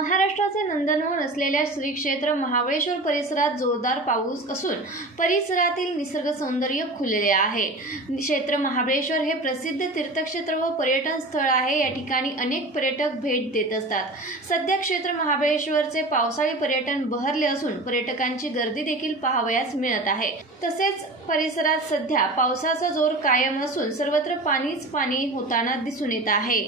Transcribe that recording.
महाराष्ट्राचे नंदनवन असलेल्या श्री क्षेत्र महाबळेश्वर परिसरात जोरदार पाऊस असून परिसरातील निसर्ग सौंदर्य खुलले आहे। क्षेत्र महाबळेश्वर हे प्रसिद्ध तीर्थक्षेत्र व पर्यटन स्थळ आहे। या ठिकाणी अनेक पर्यटक भेट देत असतात। सध्या क्षेत्र महाबळेश्वरचे पावसाळी पर्यटन बहरले असून पर्यटकांची गर्दी देखील पाहावयास मिळत आहे। तसेच परिसरात सध्या पावसाचा जोर कायम असून सर्वत्र पाणीच पाणी होताना दिसून येत आहे।